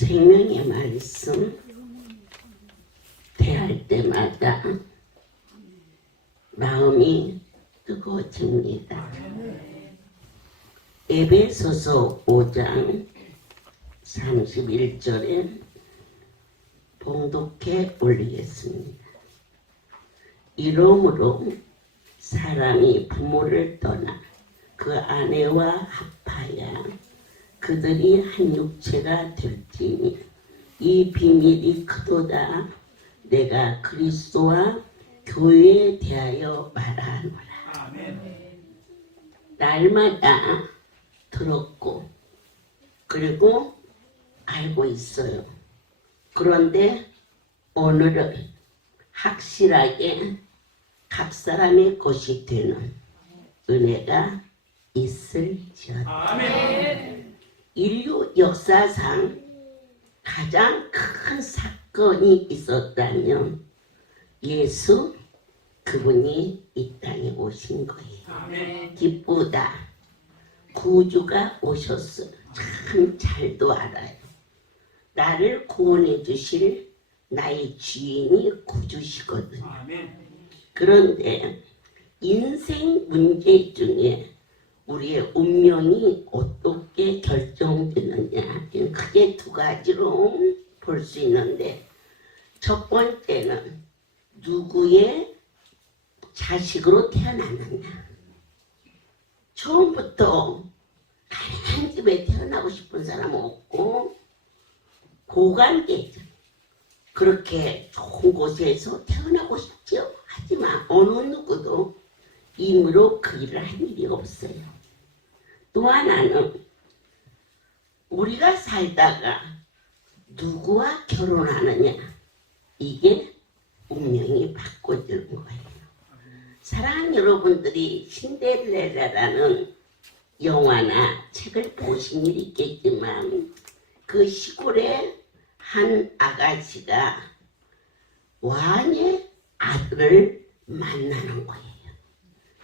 생명의 말씀 대할 때마다 마음이 뜨거워집니다. 에베소서 5장 31절에 봉독해 올리겠습니다. 이러므로 사람이 부모를 떠나 그 아내와 합하여 그들이 한 육체가 될지니 이 비밀이 크도다. 내가 그리스도와 교회에 대하여 말하노라. 날마다 들었고 그리고 알고 있어요. 그런데 오늘은 확실하게 각 사람의 것이 되는 은혜가 있을지어다. 인류 역사상 가장 큰 사건이 있었다면 예수 그분이 이 땅에 오신 거예요. 기쁘다. 구주가 오셨어요. 참 잘도 알아요. 나를 구원해 주실 나의 주인이 구주시거든요. 그런데 인생 문제 중에 우리의 운명이 어떻게 결정되느냐, 크게 두 가지로 볼 수 있는데, 첫 번째는 누구의 자식으로 태어났느냐. 처음부터 가난한 집에 태어나고 싶은 사람은 없고, 고관계죠. 그렇게 좋은 곳에서 태어나고 싶죠. 하지만 어느 누구도 임으로 그 일을 한 일이 없어요. 또 하나는 우리가 살다가 누구와 결혼하느냐, 이게 운명이 바꿔주는 거예요. 사랑하는 여러분들이 신데렐라라는 영화나 책을 보신 일이 있겠지만 그 시골에 한 아가씨가 왕의 아들을 만나는 거예요.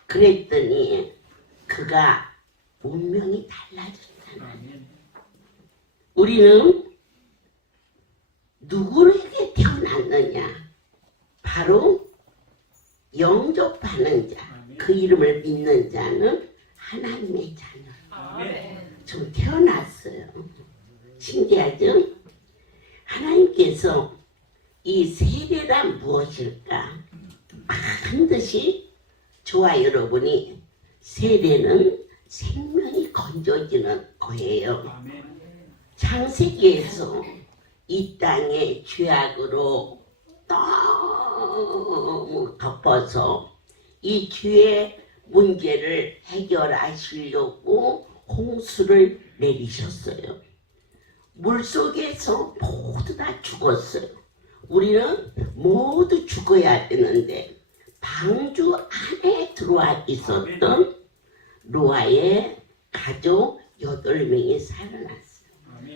그랬더니 그가 운명이 달라졌잖아요. 우리는 누구에게 태어났느냐? 바로 영접하는 자, 그 이름을 믿는 자는 하나님의 자녀. 좀 태어났어요. 신기하죠? 하나님께서 이 세례란 무엇일까? 반드시 저와 여러분이 세례는 생명이 건져지는 거예요. 창세기에서 이 땅의 죄악으로 너무 덮어서 이 죄의 문제를 해결하시려고 홍수를 내리셨어요. 물속에서 모두 다 죽었어요. 우리는 모두 죽어야 되는데 방주 안에 들어와 있었던 노아의 가족 8명이 살아났어요.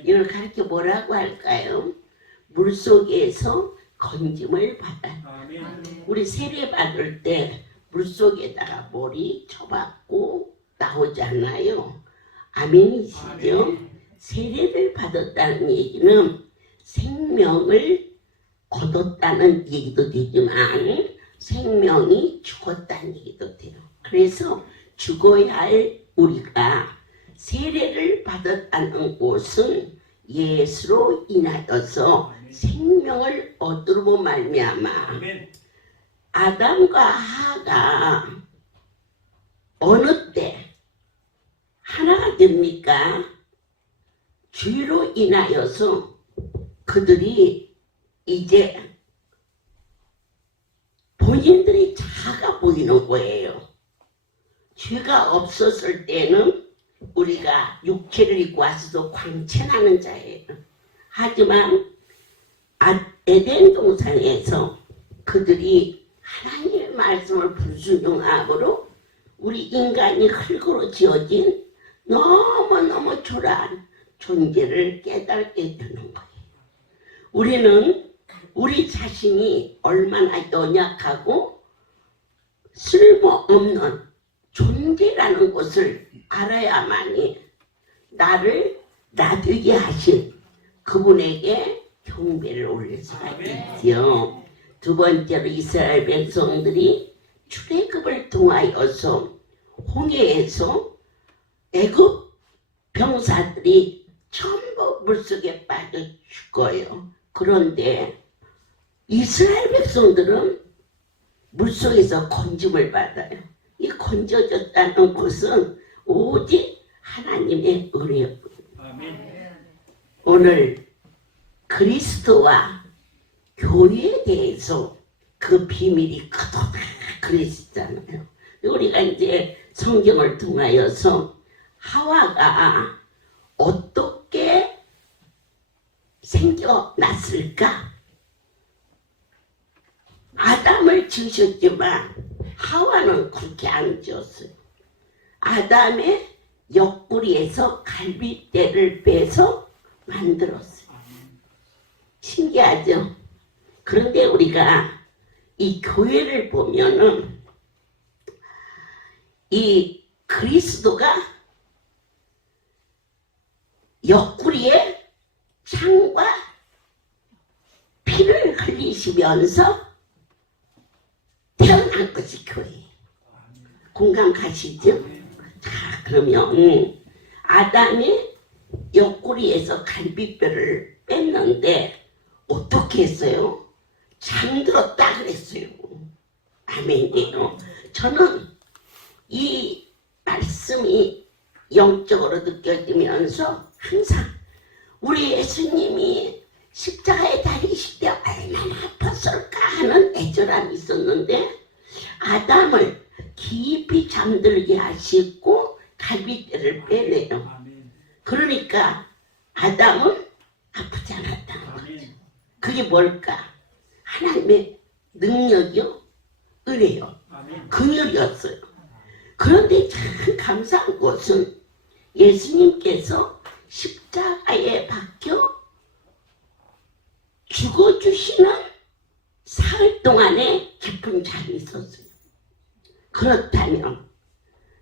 이걸 가르쳐 뭐라고 할까요? 물속에서 건짐을 받아. 우리 세례 받을 때 물속에다가 머리 쳐박고 나오잖아요. 아멘이시죠? 세례를 받았다는 얘기는 생명을 얻었다는 얘기도 되지만 생명이 죽었다는 얘기도 돼요. 그래서 죽어야 할 우리가 세례를 받았다는 것은 예수로 인하여서 생명을 얻으므로 말미암아 아담과 하가 어느 때 하나가 됩니까? 죄로 인하여서 그들이 이제 본인들이 작아 보이는 거예요. 죄가 없었을 때는 우리가 육체를 입고 와서도 광채나는 자예요. 하지만 에덴 동산에서 그들이 하나님의 말씀을 불순종함으로 우리 인간이 흙으로 지어진 너무너무 초라한 존재를 깨닫게 되는 거예요. 우리는 우리 자신이 얼마나 연약하고 쓸모없는 존재라는 것을 알아야만이 나를 놔두게 하신 그분에게 경배를 올릴 수가 있지요. 두 번째로 이스라엘 백성들이 출애굽을 통하여서 홍해에서 애굽 병사들이 전부 물속에 빠져 죽어요. 그런데 이스라엘 백성들은 물속에서 건짐을 받아요. 이 건져졌다는 것은 오직 하나님의 은혜였고, 오늘 그리스도와 교회에 대해서 그 비밀이 크다 그랬잖아요. 우리가 이제 성경을 통하여서 하와가 어떻게 생겨났을까? 아담을 지으셨지만 하와는 그렇게 안 지었어요. 아담의 옆구리에서 갈빗대를 빼서 만들었어요. 신기하죠? 그런데 우리가 이 교회를 보면은 이 그리스도가 옆구리에 창과 피를 흘리시면서 태어난 것이 교회예요. 공감 가시죠? 자, 그러면 아담이 옆구리에서 갈비뼈를 뺐는데 어떻게 했어요? 잠들었다 그랬어요. 아멘이에요. 저는 이 말씀이 영적으로 느껴지면서 항상 우리 예수님이 십자가에 달리실 때 얼마나 아팠을까 하는 애절함이 있었는데, 아담을 깊이 잠들게 하시고 갈빗대를 빼내요. 그러니까 아담은 아프지 않았다는 거죠. 그게 뭘까? 하나님의 능력이요, 은혜요, 긍휼이었어요. 그런데 참 감사한 것은 예수님께서 십자가에 박혀 죽어주시는 사흘 동안에 깊은 잠이 있었어요. 그렇다면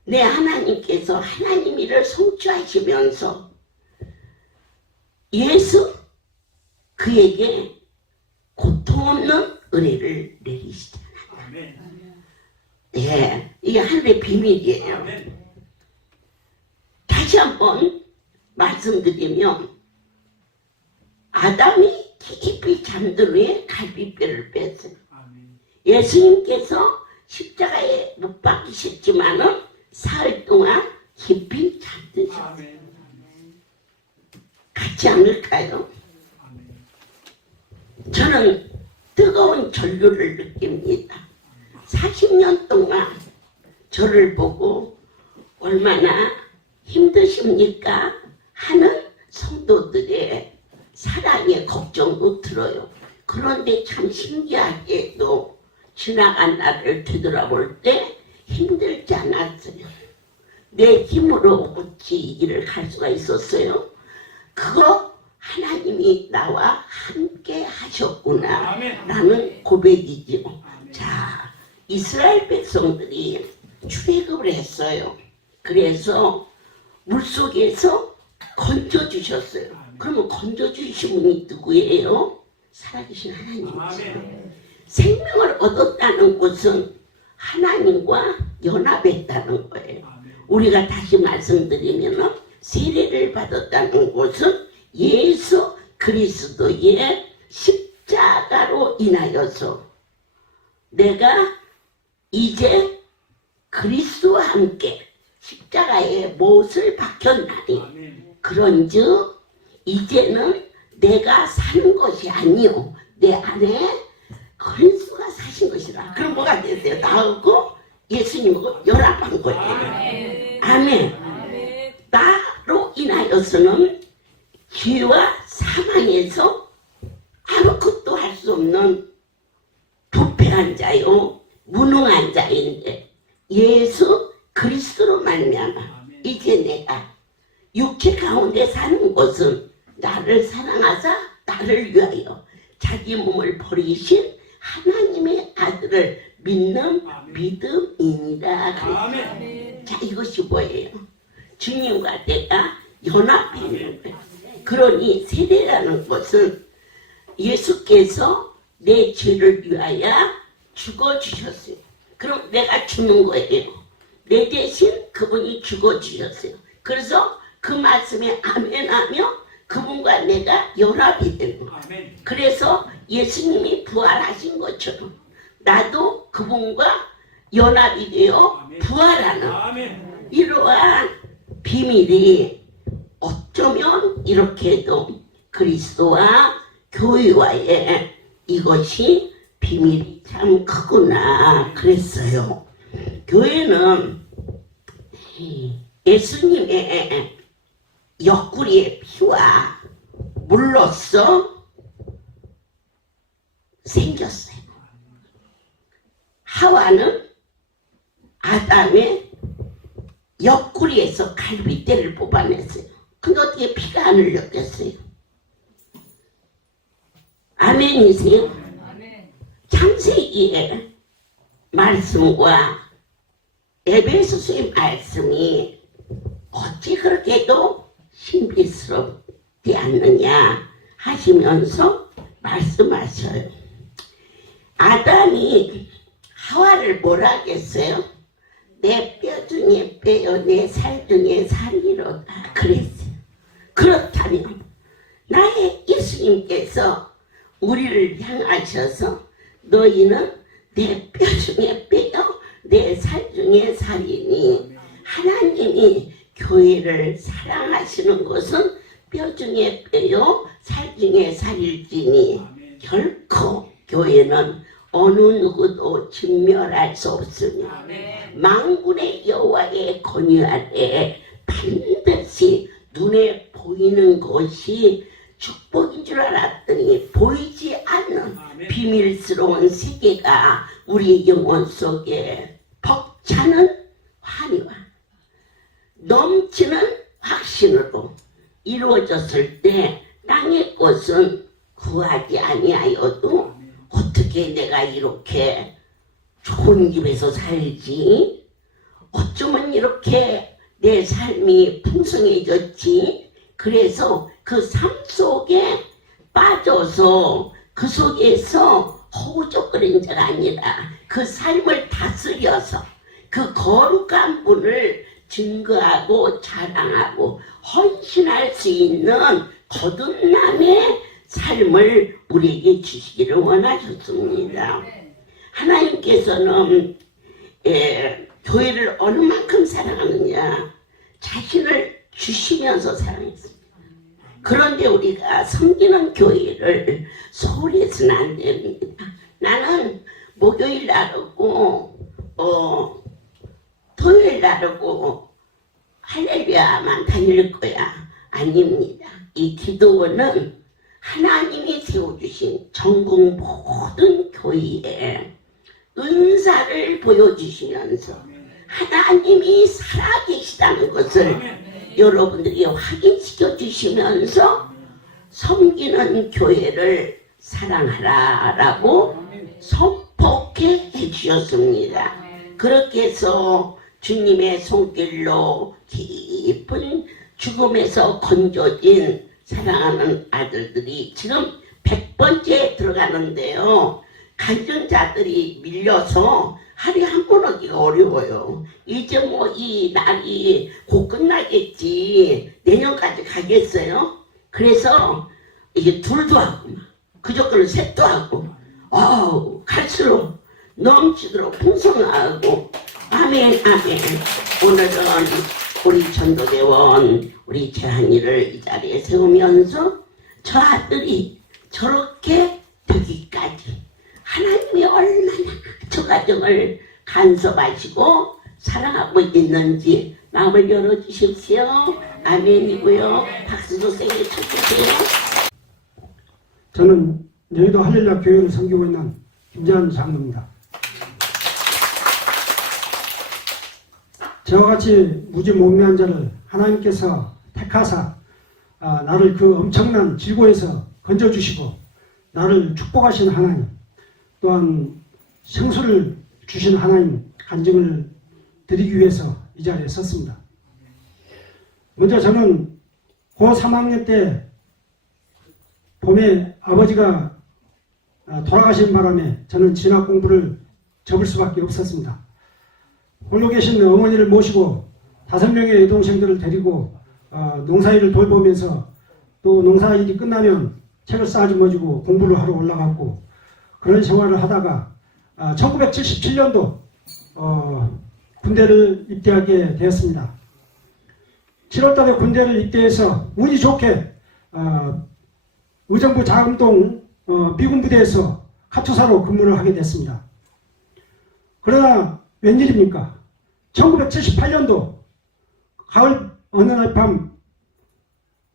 내 하나님께서 하나님 일을 성취하시면서 예수 그에게 고통 없는 은혜를 내리시잖아요. 예, 이게 하늘의 비밀이에요. 다시 한번 말씀드리면 아담이 깊이 잠든 후에 갈비뼈를 뺐어요. 예수님께서 십자가에 못 박히셨지만은 사흘 동안 깊이 잠드셨어요. 같지 않을까요? 저는 뜨거운 전류를 느낍니다. 40년 동안 저를 보고 얼마나 힘드십니까? 하는 성도들의 사랑의 걱정도 들어요. 그런데 참 신기하게도 지나간 날을 되돌아볼 때 힘들지 않았어요. 내 힘으로 어찌 이 길을 갈 수가 있었어요? 그거 하나님이 나와 함께 하셨구나 라는 고백이죠. 자, 이스라엘 백성들이 출애굽을 했어요. 그래서 물속에서 건져주셨어요. 그러면 건져주신 분이 누구예요? 살아계신 하나님이죠. 생명을 얻었다는 것은 하나님과 연합했다는 거예요. 우리가 다시 말씀드리면 세례를 받았다는 것은 예수 그리스도의 십자가로 인하여서 내가 이제 그리스도와 함께 십자가에 못을 박혔나니 그런즉 이제는 내가 사는 것이 아니요 내 안에 그리스도가 사신 것이라. 그럼 뭐가 됐어요? 나하고 예수님하고 연합한 거예요. 아멘. 나로 인하여서는 죄와 사망에서 아무것도 할 수 없는 부패한 자요 무능한 자인데 예수 그리스도로 말미암아 이제 내가 육체 가운데 사는 것은 나를 사랑하사 나를 위하여 자기 몸을 버리신 하나님의 아들을 믿는 믿음이니라. 자, 이것이 뭐예요? 주님과 내가 연합해 있는 거예요. 그러니 세례라는 것은 예수께서 내 죄를 위하여 죽어주셨어요. 그럼 내가 죽는 거예요. 내 대신 그분이 죽어주셨어요. 그래서 그 말씀에 아멘하며 그분과 내가 연합이 되는 거예요. 그래서 예수님이 부활하신 것처럼 나도 그분과 연합이 되어 부활하는 이러한 비밀이 어쩌면 이렇게도 그리스도와 교회와의 이것이 비밀이 참 크구나 그랬어요. 교회는 예수님의 옆구리의 피와 물로써 생겼어요. 하와는 아담의 옆구리에서 갈비뼈를 뽑아냈어요. 근데 어떻게 피가 안 흘렸겠어요? 아멘이세요? 창세기의 말씀과 에베소서의 말씀이 어찌 그렇게도 신비스럽지 않느냐 하시면서 말씀하셔요. 아담이 하와를 뭐라 하겠어요? 내 뼈 중에 뼈요 내 살 중에 살이로다 그랬어요. 그렇다면 나의 예수님께서 우리를 향하셔서 너희는 내 뼈 중에 뼈요 내 살 중에 살이니 하나님이 교회를 사랑하시는 것은 뼈 중에 뼈요 살 중에 살일지니 결코 교회는 어느 누구도 진멸할 수 없으며 만군의 여호와의 권위 아래 반드시 눈에 보이는 것이 축복인 줄 알았더니 보이지 않는 비밀스러운 세계가 우리 영혼 속에 벅차는 환희와 넘치는 확신으로 이루어졌을 때 땅의 것은 구하지 아니하여도 어떻게 내가 이렇게 좋은 집에서 살지? 어쩌면 이렇게 내 삶이 풍성해졌지? 그래서 그 삶 속에 빠져서 그 속에서 허우적거린 자가 아니라 그 삶을 다스려서 그 거룩한 분을 증거하고 자랑하고 헌신할 수 있는 거듭남의 삶을 우리에게 주시기를 원하셨습니다. 하나님께서는 교회를 어느 만큼 사랑하느냐 자신을 주시면서 사랑했습니다. 그런데 우리가 섬기는 교회를 소홀히 해서는 안 됩니다. 나는 목요일 나르고 토요일 나르고 할렐루야만 다닐 거야. 아닙니다. 이 기도원은 하나님이 세워주신 전국 모든 교회에 은사를 보여주시면서 하나님이 살아계시다는 것을 여러분들이 확인시켜 주시면서 섬기는 교회를 사랑하라 라고 선포해 주셨습니다. 그렇게 해서 주님의 손길로 깊은 죽음에서 건져진 사랑하는 아들들이 지금 100번째 들어가는데요. 간증자들이 밀려서 하루에 한 번 오기가 어려워요. 이제 뭐 이 날이 곧 끝나겠지. 내년까지 가겠어요? 그래서 이게 둘도 하고 그저께는 셋도 하고 갈수록 넘치도록 풍성하고 아멘. 오늘은 우리 전도대원 우리 재한이를 이 자리에 세우면서 저 아들이 저렇게 되기까지 하나님이 얼마나 저 가정을 간섭하시고 사랑하고 있는지 마음을 열어주십시오. 아멘이고요. 박수도 세게 쳐주세요. 저는 여의도 할렐루야 교회를 섬기고 있는 김재한 장로입니다. 저와 같이 무지몽매한 자를 하나님께서 택하사 나를 그 엄청난 질고에서 건져주시고 나를 축복하신 하나님, 또한 생수를 주신 하나님 간증을 드리기 위해서 이 자리에 섰습니다. 먼저 저는 고 3학년 때 봄에 아버지가 돌아가신 바람에 저는 진학 공부를 접을 수밖에 없었습니다. 홀로 계신 어머니를 모시고 5명의 여동생들을 데리고 농사일을 돌보면서 또 농사일이 끝나면 책을 싸집어주고 공부를 하러 올라갔고 그런 생활을 하다가 1977년도 군대를 입대하게 되었습니다. 7월달에 군대를 입대해서 운이 좋게 의정부 자금동 미군부대에서 카투사로 근무를 하게 됐습니다. 그러나 웬일입니까? 1978년도 가을 어느 날 밤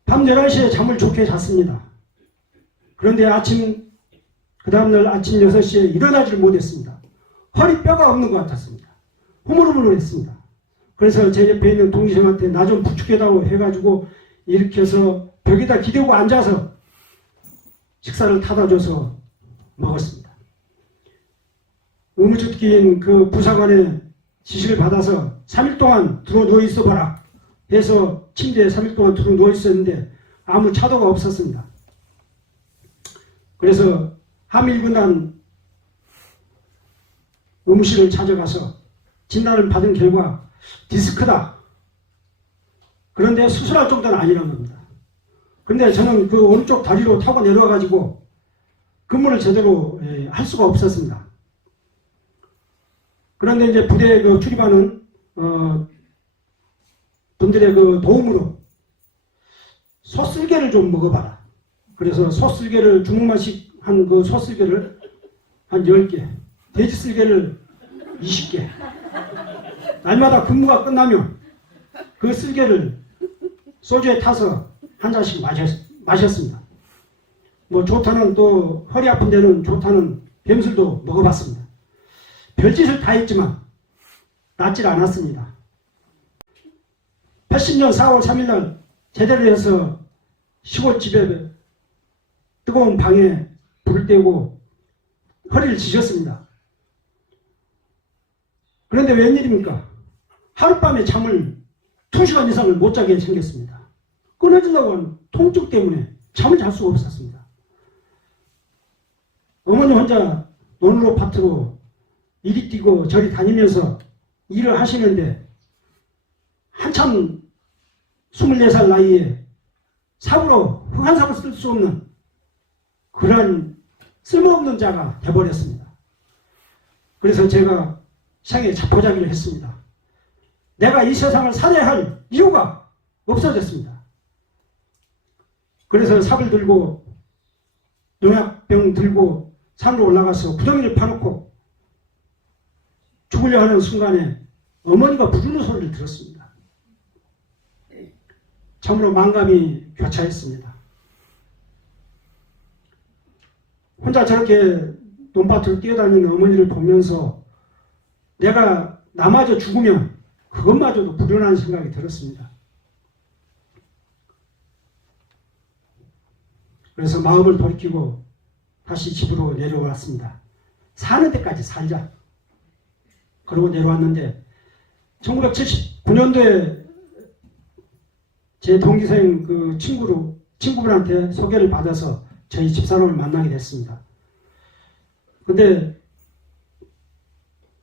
11시에 잠을 좋게 잤습니다. 그런데 그 다음날 아침 6시에 일어나지를 못했습니다. 허리뼈가 없는 것 같았습니다. 흐물흐물했습니다. 그래서 제 옆에 있는 동기생한테 나 좀 부축해다고 해가지고 일으켜서 벽에다 기대고 앉아서 식사를 타다 줘서 먹었습니다. 의무주택인 그 부사관의 지시를 받아서 3일 동안 들어 누워 있어 봐라 해서 침대에 3일 동안 들어 누워 있었는데 아무 차도가 없었습니다. 그래서 함일군단 의무실을 찾아가서 진단을 받은 결과 디스크다. 그런데 수술할 정도는 아니라는 겁니다. 그런데 저는 그 오른쪽 다리로 타고 내려와가지고 근무를 제대로 할 수가 없었습니다. 그런데 이제 부대에 출입하는 분들의 그 도움으로 소쓸개를 좀 먹어봐라. 그래서 소쓸개를 주먹만씩 한 그 소쓸개를 한 10개, 돼지 쓸개를 20개. 날마다 근무가 끝나면 그 쓸개를 소주에 타서 한 잔씩 마셨습니다. 뭐 좋다는 또 허리 아픈 데는 좋다는 뱀술도 먹어봤습니다. 별짓을 다 했지만 낫질 않았습니다. 80년 4월 3일 날 제대를 해서 시골집에 뜨거운 방에 불을 떼고 허리를 지셨습니다. 그런데 웬일입니까? 하룻밤에 잠을 2시간 이상을 못 자게 생겼습니다. 끊어지려고 하는 통증 때문에 잠을 잘 수가 없었습니다. 어머니 혼자 논으로 밭으로 이리 뛰고 저리 다니면서 일을 하시는데 한참 24살 나이에 삽으로 흙 한 삽을 쓸 수 없는 그런 쓸모없는 자가 돼버렸습니다. 그래서 제가 생에 자포자기를 했습니다. 내가 이 세상을 살아야 할 이유가 없어졌습니다. 그래서 삽을 들고 농약병 들고 산으로 올라가서 구덩이를 파놓고 죽으려 하는 순간에 어머니가 부르는 소리를 들었습니다. 참으로 만감이 교차했습니다. 혼자 저렇게 논밭을 뛰어다니는 어머니를 보면서 내가 나마저 죽으면 그것마저도 불효라는 생각이 들었습니다. 그래서 마음을 돌이키고 다시 집으로 내려왔습니다. 사는 데까지 살자. 그러고 내려왔는데 1979년도에 제 동기생 그 친구분한테 소개를 받아서 저희 집사람을 만나게 됐습니다. 근데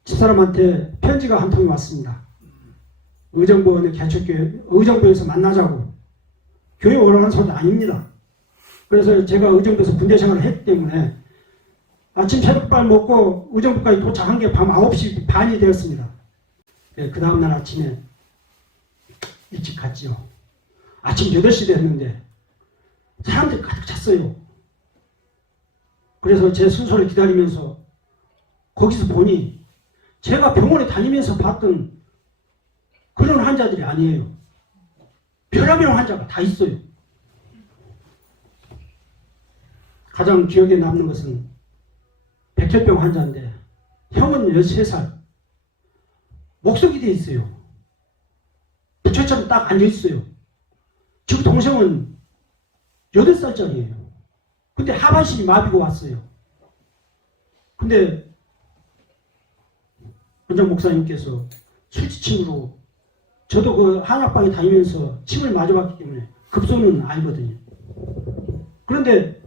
집사람한테 편지가 한 통이 왔습니다. 의정부의 개척교회, 의정부에서 만나자고. 교회 오라는 소리 아닙니다. 그래서 제가 의정부에서 군대 생활을 했기 때문에 아침 새벽밥 먹고 의정부까지 도착한 게 밤 9시 반이 되었습니다. 그 다음날 아침에 일찍 갔지요. 아침 8시 됐는데 사람들이 가득 찼어요. 그래서 제 순서를 기다리면서 거기서 보니 제가 병원에 다니면서 봤던 그런 환자들이 아니에요. 별의별 환자가 다 있어요. 가장 기억에 남는 것은 백혈병 환자인데 형은 13살 목석이 돼 있어요. 부처처럼 딱 앉아 있어요. 지금 동생은 8살짜리예요. 근데 하반신이 마비가 왔어요. 근데 원장 목사님께서 술지침으로 저도 그 한약방에 다니면서 침을 맞아봤기 때문에 급소는 알거든요. 그런데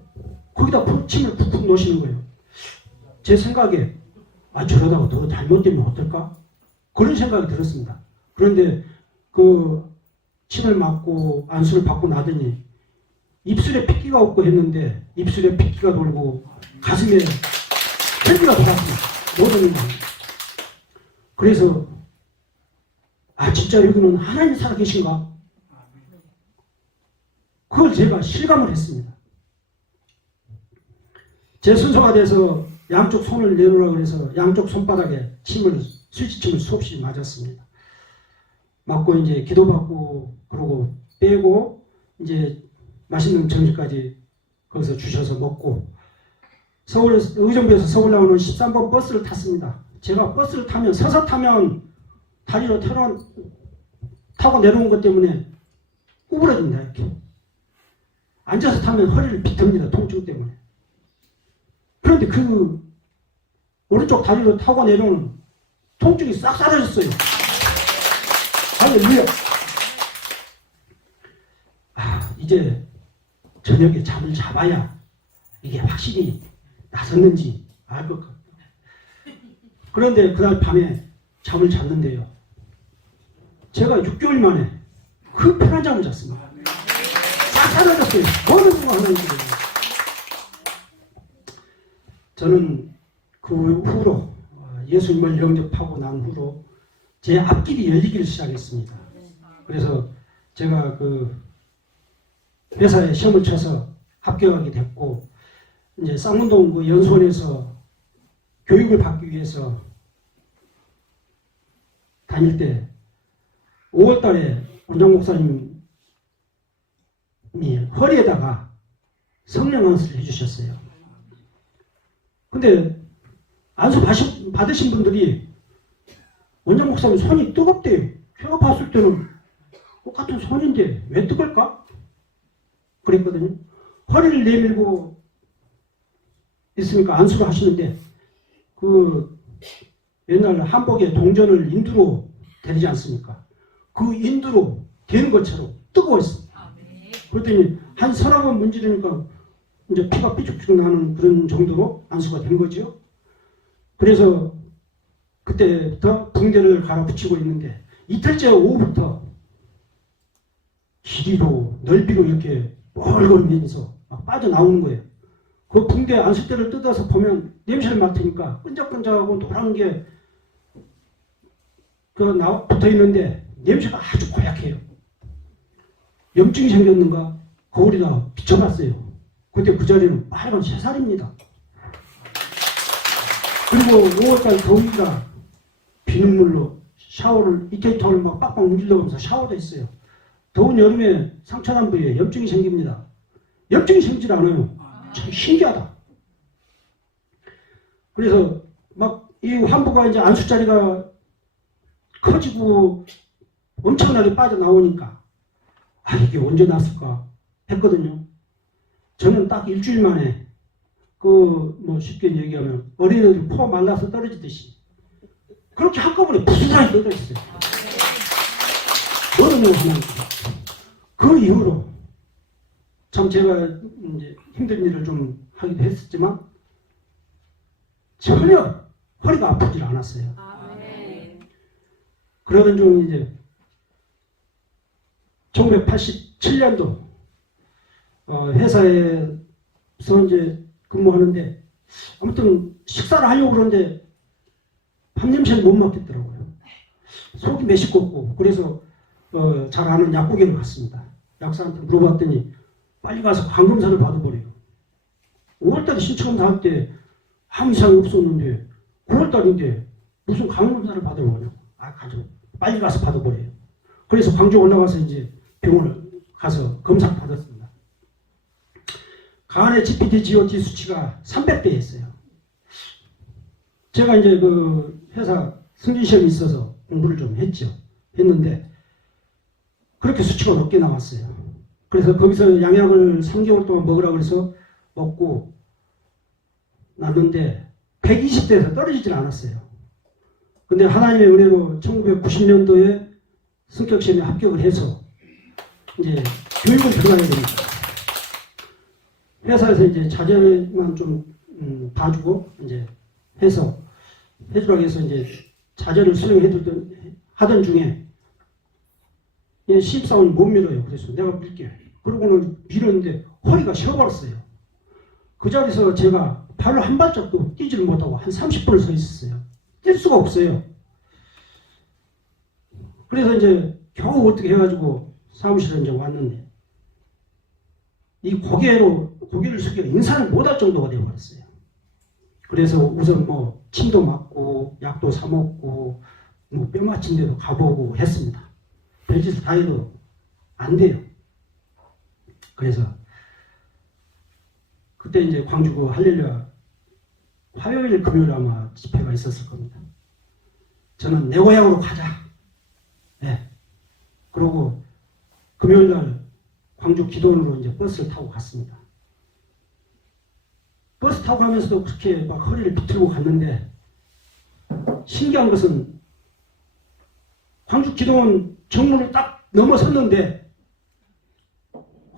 거기다 침을 푹푹 놓으시는 거예요. 제 생각에 저러다가 더 잘못되면 어떨까? 그런 생각이 들었습니다. 그런데 그 침을 맞고 안수를 받고 나더니 입술에 핏기가 없고 했는데 입술에 핏기가 돌고 가슴에 혈기가 돌았습니다. 모든 건. 그래서 진짜 여기는 하나님 살아계신가? 그걸 제가 실감을 했습니다. 제 순서가 돼서 양쪽 손을 내놓으라고 해서 양쪽 손바닥에 스위치침을 수없이 맞았습니다. 맞고 이제 기도받고 그러고 빼고 이제 맛있는 점심까지 거기서 주셔서 먹고 의정부에서 서울 나오는 13번 버스를 탔습니다. 제가 버스를 타면 서서 타면 다리로 타고 내려온 것 때문에 구부러집니다. 이렇게 앉아서 타면 허리를 비틉니다. 통증 때문에. 그런데 그 오른쪽 다리로 타고 내려오는 통증이 싹 사라졌어요. 할렐루야. 이제 저녁에 잠을 잡아야 이게 확실히 나섰는지 알 것 같아요. 그런데 그날 밤에 잠을 잤는데요. 제가 6개월 만에 그 편한 잠을 잤습니다. 싹 사라졌어요. 어느 누가 하나님께. 저는 그 후로 예수님을 영접하고 난 후로 제 앞길이 열리기를 시작했습니다. 그래서 제가 그 회사에 시험을 쳐서 합격하게 됐고 이제 쌍문동 그 연수원에서 교육을 받기 위해서 다닐 때 5월 달에 원장 목사님이 허리에다가 성령 안수를 해주셨어요. 근데 안수 받으신 분들이 원장 목사님 손이 뜨겁대요. 제가 봤을 때는 똑같은 손인데 왜 뜨거울까? 그랬거든요. 허리를 내밀고 있으니까 안수를 하시는데 그 옛날 한복에 동전을 인두로 대리지 않습니까? 그 인두로 되는 것처럼 뜨거웠습니다. 그랬더니 한 서너 번 문지르니까 이제 피가 삐죽삐죽 나는 그런 정도로 안수가 된 거죠. 그래서 그때부터 붕대를 갈아붙이고 있는데 이틀째 오후부터 길이로 넓이로 이렇게 뻘걸면서 막 빠져나오는 거예요. 그 붕대 안수대를 뜯어서 보면 냄새를 맡으니까 끈적끈적하고 노란 게 붙어 있는데 냄새가 아주 고약해요. 염증이 생겼는가 거울이다 비춰봤어요. 그때 그 자리는 빨간 새살입니다. 그리고 5월달 더위가 비눗물로 샤워를 이케이터를 막 빡빡 문질러가면서 샤워도 했어요. 더운 여름에 상처난 부위에 염증이 생깁니다. 염증이 생기질 않아요. 참 신기하다. 그래서 막 이 환부가 이제 안수자리가 커지고 엄청나게 빠져나오니까 이게 언제 났을까 했거든요. 저는 딱 일주일 만에 쉽게 얘기하면 어린애들 코 말라서 떨어지듯이 그렇게 한꺼번에 부스라히 떨어졌어요. 너는 하나님. 그 이후로 참 제가 이제 힘든 일을 좀 하기도 했었지만 전혀 허리가 아프질 않았어요. 그러던 중 이제 1987년도 회사에서 이제 근무하는데 아무튼 식사를 하려고 그러는데 밥냄새를 못 맡겠더라고요. 속이 메시껍고 그래서 잘 아는 약국에 갔습니다. 약사한테 물어봤더니 빨리 가서 간검사를 받아버려요. 5월달에 신청을 할 때 아무 이상이 없었는데 9월달인데 무슨 간검사를 받아버려요. 가죠. 빨리 가서 받아버려요. 그래서 광주 올라가서 이제 병원을 가서 검사 받았습니다. 간의 GPT, GOT 수치가 300대였어요. 제가 이제 그 회사 승진시험이 있어서 공부를 좀 했는데 그렇게 수치가 높게 나왔어요. 그래서 거기서 양약을 3개월 동안 먹으라고 해서 먹고 났는데 120대에서 떨어지질 않았어요. 근데 하나님의 은혜로 1990년도에 성격시험에 합격을 해서 이제 교육을 들어가야 됩니다. 회사에서 이제 자재만 좀 봐주고 이제 해서 해주라고 해서 이제 자재를 하던 중에 신입사원이 못 밀어요. 그래서 내가 밀게. 그러고는 밀었는데 허리가 쉬어버렸어요. 그 자리에서 제가 발을 한 발짝도 뛰지를 못하고 한 30분을 서 있었어요. 뛸 수가 없어요. 그래서 이제 겨우 어떻게 해가지고 사무실에 이제 왔는데 이 고개를 숙여 인사를 못할 정도가 되어버렸어요. 그래서 우선 뭐 침도 맞고 약도 사 먹고 뭐 뼈 맞힌 데도 가보고 했습니다. 별짓을 다 해도 안 돼요. 그래서 그때 이제 광주 그 할렐루야 화요일 금요일 아마 집회가 있었을 겁니다. 저는 내 고향으로 가자. 네. 그러고 금요일 날 광주 기도원으로 이제 버스를 타고 갔습니다. 버스 타고 가면서도 그렇게 막 허리를 비틀고 갔는데 신기한 것은 광주 기도원 정문을 딱 넘어섰는데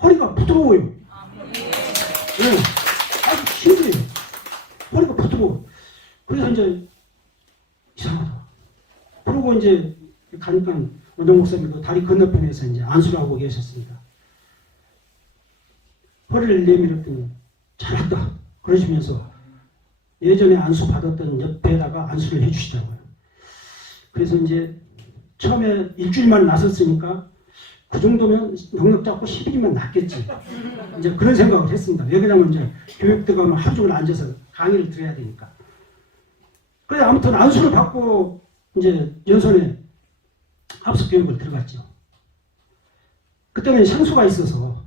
허리가 부드러워요. 네. 아주 신기해요. 허리가 부드러워. 그래서 이제 이상하다. 그러고 이제 가니까 원장 목사님도 다리 건너편에서 이제 안수를 하고 계셨습니다. 허리를 내밀었더니 잘한다 그러시면서 예전에 안수 받았던 옆에다가 안수를 해주시더라고요. 그래서 이제 처음에 일주일만 나섰으니까 그 정도면 능력 잡고 10일이면 낫겠지. 이제 그런 생각을 했습니다. 왜 그러냐면 이제 교육 들어가면 하루 종일 앉아서 강의를 들어야 되니까. 그래 아무튼 안수를 받고 이제 연선에 합숙 교육을 들어갔죠. 그때는 생수가 있어서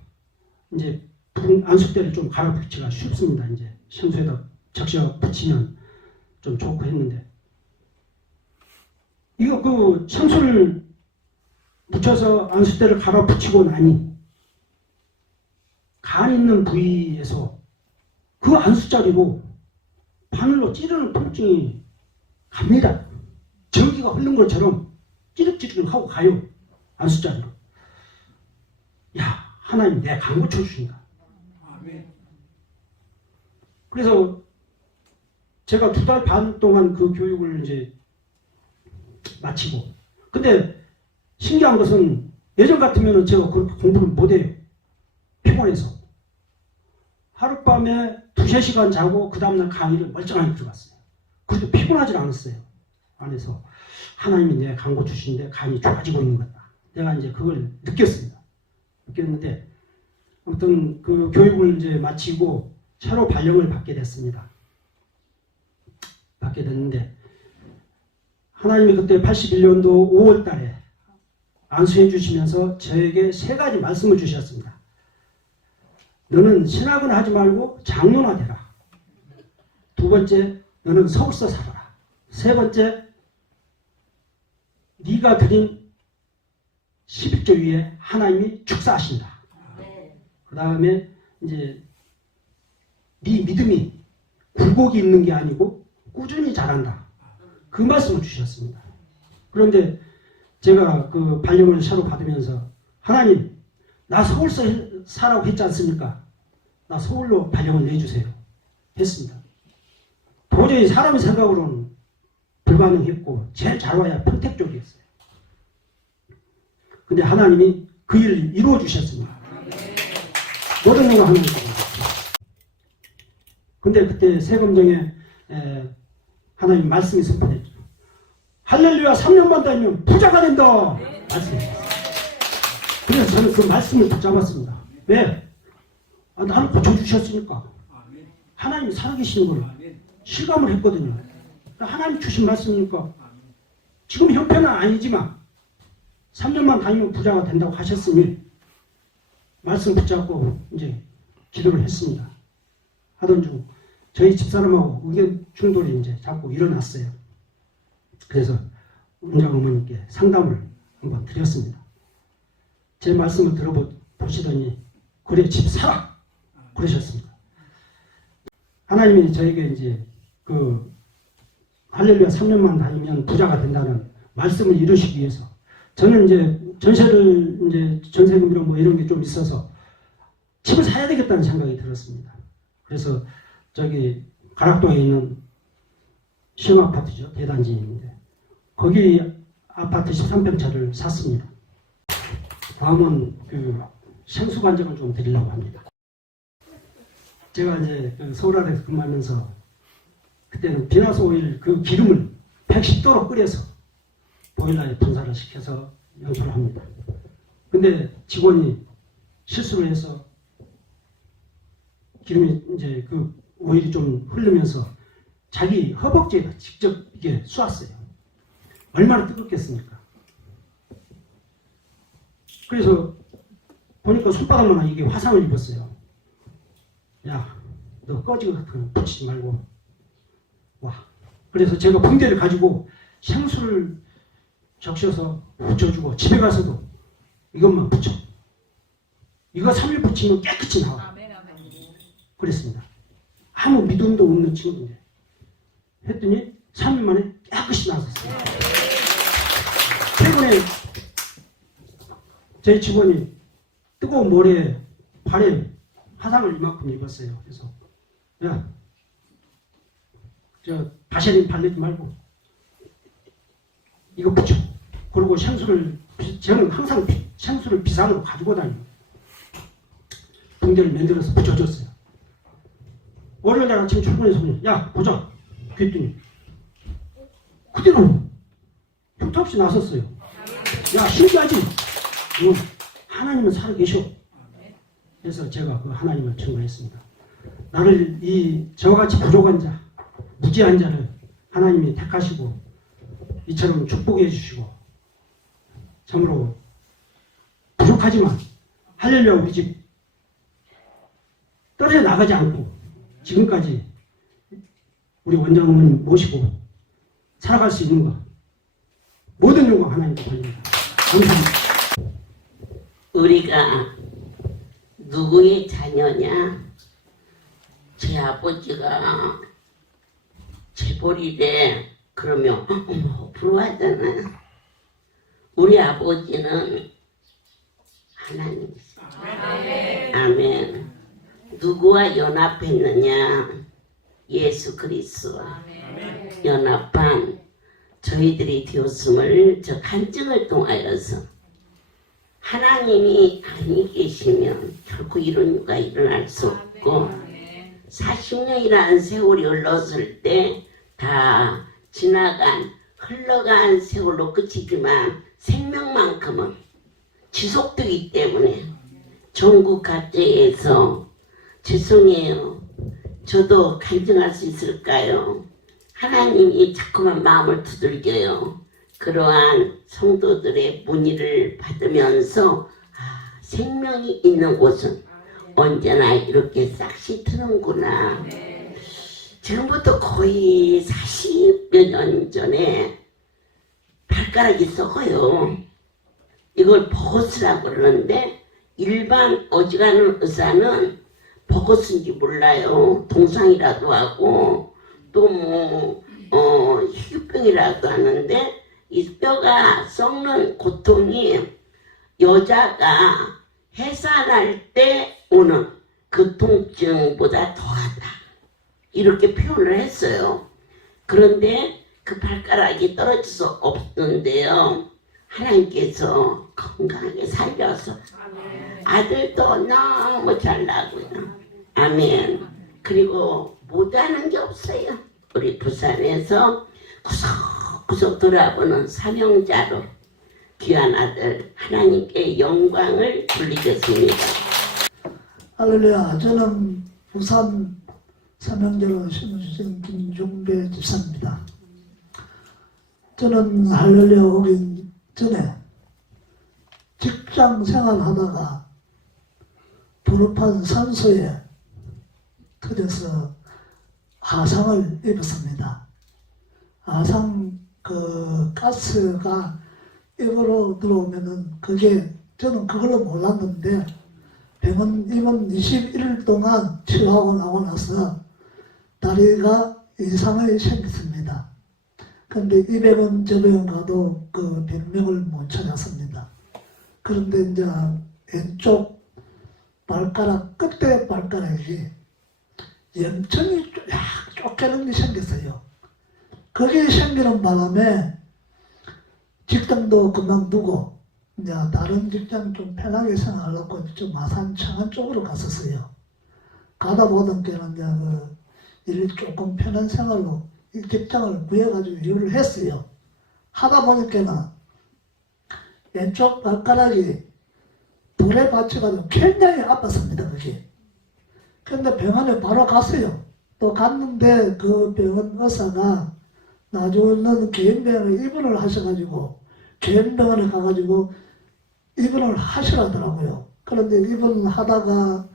이제 안수대를 좀 갈아 붙이기가 쉽습니다. 이제 생수에다 적셔 붙이면 좀 좋고 했는데 이거 그 생수를 붙여서 안수대를 갈아 붙이고 나니 간 있는 부위에서 그 안수자리로 바늘로 찌르는 통증이 갑니다. 전기가 흐른 것처럼 찌릿찌릿 하고 가요. 안수자리로. 야, 하나님 내 간 고쳐주신다. 그래서 제가 2달 반 동안 그 교육을 이제 마치고 근데 신기한 것은 예전 같으면 제가 그렇게 공부를 못해요. 피곤해서. 하룻밤에 2~3시간 자고 그 다음날 강의를 멀쩡하게 들어갔어요. 그래도 피곤하지 않았어요. 안에서 하나님이 내 간 고쳐주신데 간이 좋아지고 있는 거다. 내가 이제 그걸 느꼈습니다. 느꼈는데 아무튼 그 교육을 이제 마치고 차로 발령을 받게 됐습니다. 받게 됐는데 하나님이 그때 81년도 5월 달에 안수해 주시면서 저에게 3가지 말씀을 주셨습니다. 너는 신학은 하지 말고 장로나 되라. 2번째, 너는 서울서 살아라. 3번째, 네가 드린 11조 위에 하나님이 축사하신다. 그 다음에 이제 네 믿음이 굴곡이 있는 게 아니고 꾸준히 자란다. 그 말씀을 주셨습니다. 그런데 제가 그 발령을 차로 받으면서 하나님 나 서울서 사라고 했지 않습니까? 나 서울로 발령을 내주세요. 했습니다. 도저히 사람의 생각으로는 불가능했고 제일 잘 와야 평택 쪽이었어요. 근데 하나님이 그 일을 이루어 주셨습니다. 모든 걸 하나님 겁니다. 근데 그때 세검정에 하나님 말씀이 선포됐죠. 할렐루야 3년만 다니면 부자가 된다. 말씀이었어요. 그래서 저는 그 말씀을 붙잡았습니다. 왜? 나를 고쳐주셨으니까. 하나님이 살아계시는 걸 실감을 했거든요. 하나님이 주신 말씀이니까 지금 형편은 아니지만 3년만 다니면 부자가 된다고 하셨으니 말씀 붙잡고 이제 기도를 했습니다. 하던 중 저희 집사람하고 의견 충돌이 이제 자꾸 일어났어요. 그래서 원장 어머니께 상담을 한번 드렸습니다. 제 말씀을 들어보시더니 그래 집 사라 그러셨습니다. 하나님이 저에게 이제 그 할렐루야 3년만 다니면 부자가 된다는 말씀을 이루시기 위해서 저는 이제 전세를 이제 전세금이랑 뭐 이런 게 좀 있어서 집을 사야 되겠다는 생각이 들었습니다. 그래서 저기 가락동에 있는 시흥아파트죠. 대단지인데 거기 아파트 13평짜리를 샀습니다. 다음은 그 생수 관정을 좀 드리려고 합니다. 제가 이제 그 서울아래에서 근무하면서 그때는 비나스 오일 그 기름을 110도로 끓여서 보일러에 분사를 시켜서 연소를 합니다. 근데 직원이 실수를 해서 기름이 이제 그 오일이 좀 흐르면서 자기 허벅지에다 직접 이게 쏘았어요. 얼마나 뜨겁겠습니까? 그래서 보니까 손바닥만 이게 화상을 입었어요. 야, 너 꺼지고 같은 거 붙이지 말고 와. 그래서 제가 붕대를 가지고 생수를 적셔서 붙여주고 집에 가서도 이것만 붙여. 이거 3일 붙이면 깨끗이 나와. 그랬습니다. 아무 믿음도 없는 친구인데 했더니 3일 만에 깨끗이 나왔어요. 최근에 제 직원이 뜨거운 모래에 발에 화상을 이만큼 입었어요. 그래서 야, 저 바세린 바르지 말고 이거 붙여. 그리고 생수를 저는 항상 생수를 비상으로 가지고 다니고 붕대를 만들어서 붙여줬어요. 월요일 날 아침 출근해서 야 보자 그랬더니 그대로 흉터 없이 나섰어요. 야 신기하지? 하나님은 살아계셔. 그래서 제가 그 하나님을 청구했습니다. 나를 저같이 부족한 자, 무지한 자를 하나님이 택하시고 이처럼 축복해 주시고 참으로 부족하지만 할렐루야 우리 집 떨어져 나가지 않고 지금까지 우리 원장 어머님 모시고 살아갈 수 있는 것 모든 영광 하나님께 돌립니다. 감사합니다. 우리가 누구의 자녀냐? 제 아버지가 재벌이래. 그러면 어머 부러워하잖아. 우리 아버지는 하나님이시죠. 아멘. 누구와 연합했느냐? 예수 그리스도 연합한 저희들이 되었음을 저 간증을 통하여서 하나님이 아니 계시면 결코 이런 일가 일어날 수 없고 40년이라는 세월이 흘렀을 때 다 지나간 흘러간 세월로 끝이지만 생명만큼은 지속되기 때문에 전국 각지에서 죄송해요. 저도 간증할 수 있을까요? 하나님이 자꾸만 마음을 두들겨요. 그러한 성도들의 문의를 받으면서 생명이 있는 곳은 언제나 이렇게 싹시 트는구나. 지금부터 거의 40여 년 전에 발가락이 썩어요. 이걸 버거스라고 그러는데 일반 어지간한 의사는 버거스인지 몰라요. 동상이라도 하고 또 희귀병이라도 하는데 이 뼈가 썩는 고통이 여자가 해산할 때 오는 그 통증보다 더하다. 이렇게 표현을 했어요. 그런데 그 발가락이 떨어져서 없는데요. 하나님께서 건강하게 살려서 아들도 너무 잘 나고요. 아멘. 그리고 못하는 게 없어요. 우리 부산에서 구석구석 돌아보는 사명자로 귀한 아들 하나님께 영광을 돌리겠습니다. 할렐루야. 저는 부산 사명자로 심어주신 김종배 집사입니다. 저는 할렐루야 오기 전에 직장 생활하다가 불업한 산소에 터져서 아상을 입었습니다. 아상 그 가스가 입으로 들어오면은 그게 저는 그걸로 몰랐는데 병원 입원 21일 동안 치료하고 나고 나서 다리가 이상이 생겼습니다. 그런데 이 병원 저 병원 가도 그 병명을 못 찾았습니다. 그런데 이제 왼쪽 발가락 끝에 발가락이 염증이 쫓겨는 게 생겼어요. 그게 생기는 바람에 직장도 그만두고 이제 다른 직장 좀 편하게 생활하려고 좀 마산 청안 쪽으로 갔었어요. 가다 보던 때는 이제 일 조금 편한 생활로 이 직장을 구해가지고 일을 했어요. 하다 보니까는 왼쪽 발가락이 돌에 받쳐가지고 굉장히 아팠습니다, 그게. 근데 병원에 바로 갔어요. 또 갔는데 그 병원 의사가 나중에는 개인병원에 입원을 하셔가지고 개인병원에 가가지고 입원을 하시라더라고요. 그런데 입원하다가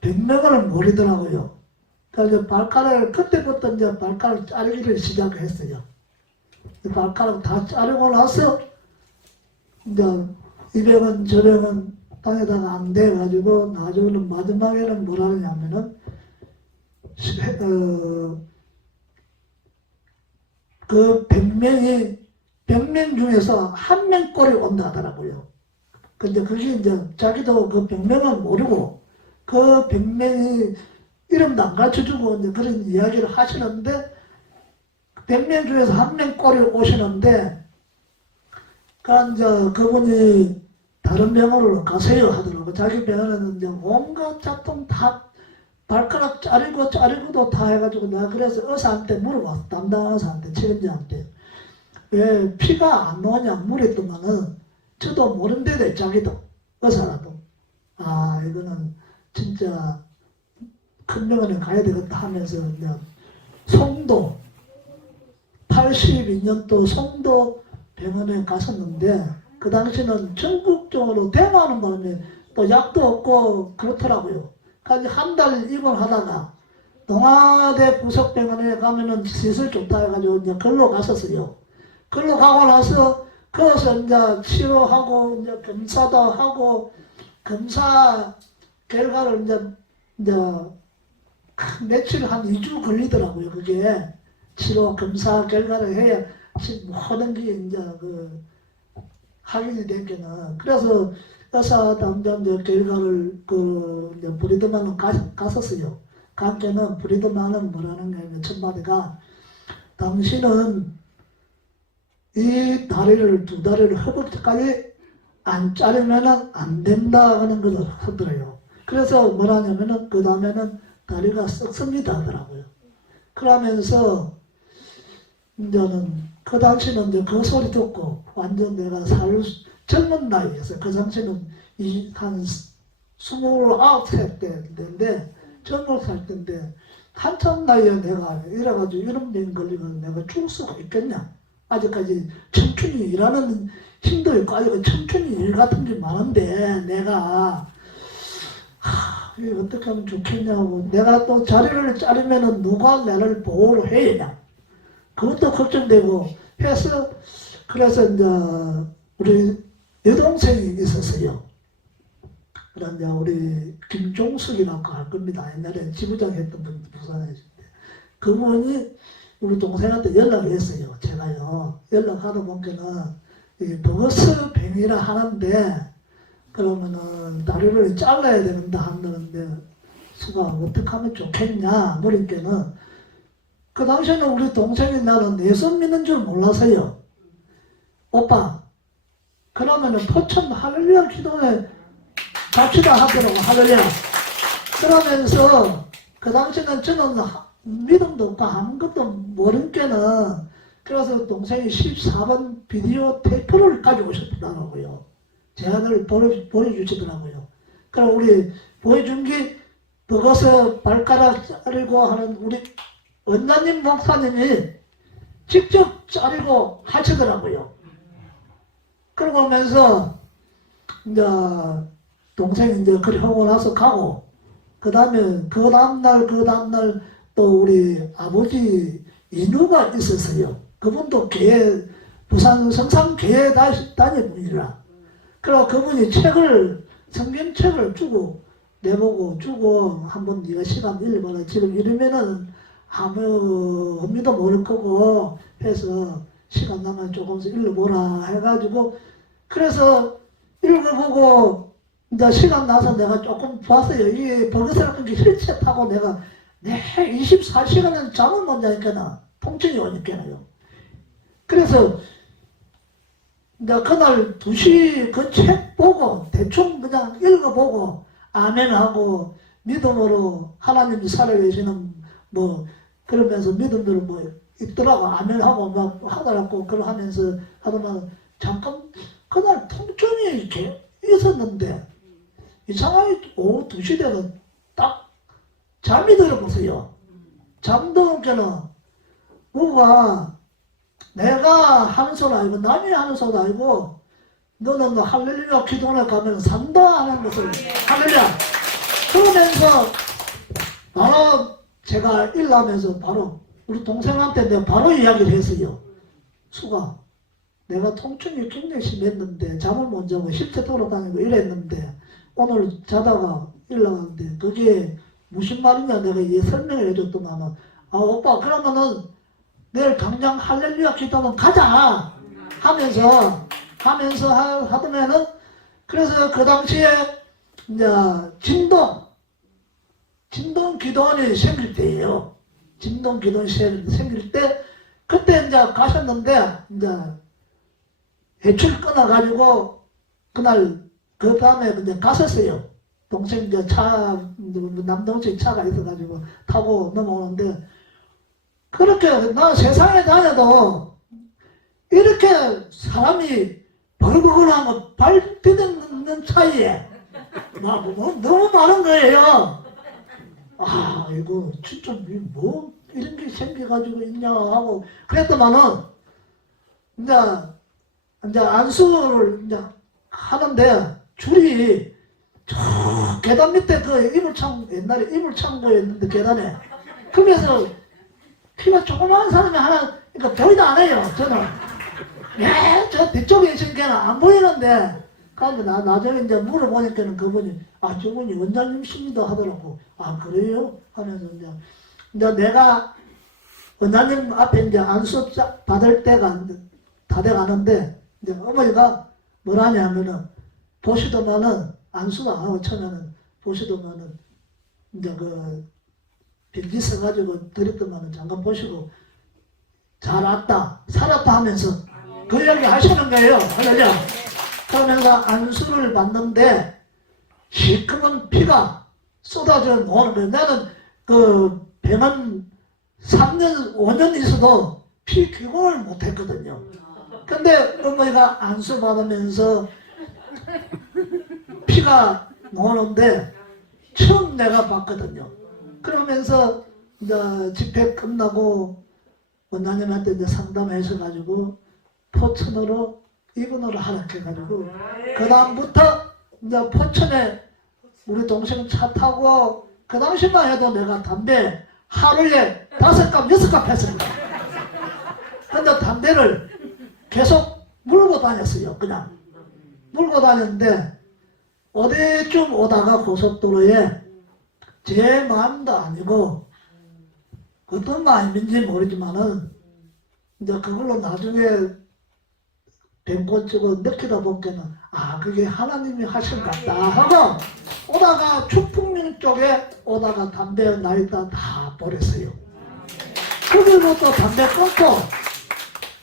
100명을 모리더라고요. 그래서 발가락을 그때부터 이제 발가락 자르기를 시작했어요. 발가락 다 자르고 나서 이제 이 병은 저 병은 땅에다가 안 돼가지고 나중에는 마지막에는 뭐라 하냐면은 그 100명 중에서 한 명꼴이 온다 하더라고요. 근데 그게 이제 자기도 그 100명을 모르고 그 100명이 이름도 안 가르쳐주고 이제 그런 이야기를 하시는데 100명 중에서 한 명꼴이 오시는데 이제 그분이 다른 병원으로 가세요 하더라고. 자기 병원에는 이제 온갖 작동 다 발가락 자르고도 다 해가지고 내가 그래서 의사한테 물어봤어. 담당 의사한테, 책임자한테. 왜 피가 안 나오냐 물었더만은 저도 모른대대 자기도. 의사라도. 아 이거는 진짜 큰 병원에 가야 되겠다 하면서 이제 송도 82년도 송도 병원에 갔었는데 그 당시는 전국적으로 대마하는 바람에 또 약도 없고 그렇더라고요. 그래서 한 달 입원하다가 동아대 부속병원에 가면은 시설 좋다 해가지고 이제 걸로 갔었어요. 걸로 가고 나서 거기서 이제 치료하고 이제 검사도 하고 검사 결과를 이제 며칠 한 2주 걸리더라고요. 그게 치료 검사 결과를 해야 모든 게 이제 확인이 된 게는 그래서 의사 담당 결과를 이제 브리드만은 갔었어요. 간 게는 브리드만은 뭐라는 게 첫 마디가 당신은 이 다리를 두 다리를 허벅지까지 안 자르면은 안 된다 하는 것을 하더래요. 그래서 뭐라냐면은 그 다음에는 다리가 썩습니다 하더라고요. 그러면서 이제는 그 당시는 이제 그 소리 듣고 완전 내가 젊은 나이였어요. 그 당시는 한 29살 때인데 젊은 살 때인데 한참 나이에 내가 이래가지고 이런 병 걸리면 내가 죽을 수가 있겠냐. 아직까지 청춘이 일하는 힘도 있고 아직 청춘이 일 같은 게 많은데 내가 이게 어떻게 하면 좋겠냐고. 내가 또 자리를 자르면은 누가 나를 보호를 해야 되냐. 그것도 걱정되고 해서 그래서 이제 우리 여동생이 있었어요. 그런데 우리 김종숙이라고 할 겁니다. 옛날에 지부장 했던 분 부산에 있을 때 그분이 우리 동생한테 연락을 했어요. 제가요 연락하다 보니까는 버거스 병이라 하는데 그러면은 다리를 잘라야 된다 하는데 수가 어떻게 하면 좋겠냐 물으니까는 그 당시에는 우리 동생이 나는 예수 믿는 줄 몰라서요. 오빠 그러면은 포천 할렐루야 기도회 갑시다 하더라고. 할렐루야. 그러면서 그 당시에는 저는 믿음도 없고 아무것도 모르니까는 그래서 동생이 14번 비디오 테이프를 가지고 오셨더라고요. 제 아들 보여주시더라고요. 그럼 우리 보여준 게 버거서 발가락 자르고 하는 우리 원장님 목사님이 직접 자르고 하시더라고요. 그러고 하면서 이제 동생이 이제 그렇게 하고 나서 가고 그 다음날 또 우리 아버지 인우가 있었어요. 그분도 교회 부산 성삼교회 다니는 분이라. 그래서 그분이 성경책을 내보고 한번 네가 시간 읽어봐라. 지금 이러면은 아무 의미도 모를 거고 해서 시간 나면 조금씩 읽어보라 해가지고 그래서 읽어보고 이제 시간 나서 내가 조금 봤어요. 이 버거스라는 게 휠체어 타고 내가 24시간은 잠을 못 자니까 통증이 오니까요. 그래서 이제 그날 2시 그 책 보고 대충 그냥 읽어보고 아멘하고 믿음으로 하나님이 살아계시는 뭐 그러면서 믿음대로 뭐 있더라고. 아멘하고 막 하더라고. 그러 하면서 하더만 잠깐 그날 통증이 이렇게 있었는데 이상하게 오후 2시 되면 딱 잠이 들어보세요. 잠드는 게는 뭐가 내가 하는 소리 아니고 남이 하는 소리 아니고 너는 할렐루야 기도원에 가면 산도 안 하는 것을 할렐루야 그러면서 바로 제가 일하면서 바로 우리 동생한테 내가 바로 이야기를 했어요. 수가 내가 통증이 굉장히 심했는데 잠을 못 자고 실제 돌아다니고 이랬는데 오늘 자다가 일어났는데 그게 무슨 말이냐 내가 얘 설명을 해줬더만은 아 오빠 그러면은 내일 당장 할렐루야 기도하면 가자 하면서 하더면은 그래서 그 당시에 이제 진동 기도원이 생길 때예요. 진동 기도원이 생길 때 그때 이제 가셨는데 이제 해출 끊어가지고 그날 그 다음에 이제 갔었어요. 동생 이제 남동생 차가 있어가지고 타고 넘어오는데 그렇게 나 세상에 다녀도 이렇게 사람이 벌거벗하고 발 디디는 차이에 너무 많은 거예요. 아 이거 진짜 뭐 이런 게 생겨가지고 있냐 하고 그랬더만은 이제 안수를 이제 하는데 줄이 저 계단 밑에 그 옛날에 이물창고였는데 계단에 거기에서 키가 조그마한 사람이 하나 그러니까 보이도 않아요. 저는 저 뒤쪽에 있은 게는 안 보이는데 그런데 나중에 이제 물어보니까는 그분이 아 저분이 원장님이십니다 하더라고. 아 그래요? 하면서 이제 내가 원장님 앞에 이제 안수 받을 때가 다 돼가는데 이제 어머니가 뭐라냐면은 보시더만은 안수도 안 하고 처음에는 보시더만은 이제 그 병지 써가지고 드렸더만은 잠깐 보시고 잘 왔다 살았다 하면서 그 이야기 하시는 거예요. 할렐루야. 그러면서 안수를 받는데 시커먼 피가 쏟아져 나오는 거예요. 나는 그 병은 3년 5년 있어도 피 기공을 못했거든요. 근데 어머니가 안수 받으면서 피가 나오는데 처음 내가 봤거든요. 그러면서 이제 집회 끝나고 원장님한테 이제 상담하셔가지고 포천으로 입원으로 하락해가지고 그 다음부터 이제 포천에 우리 동생은 차 타고 그 당시만 해도 내가 담배 하루에 5갑 6갑 했습니다. 근데 담배를 계속 물고 다녔어요. 그냥 물고 다녔는데 어디쯤 오다가 고속도로에 제 마음도 아니고 어떤 마음인지 모르지만은 이제 그걸로 나중에 뱀고 찍어 느끼다 보니까는 아 그게 하나님이 하신 것 같다 하고 오다가 축풍령 쪽에 오다가 담배 나있다 다 버렸어요. 거기로 또 담배 끊고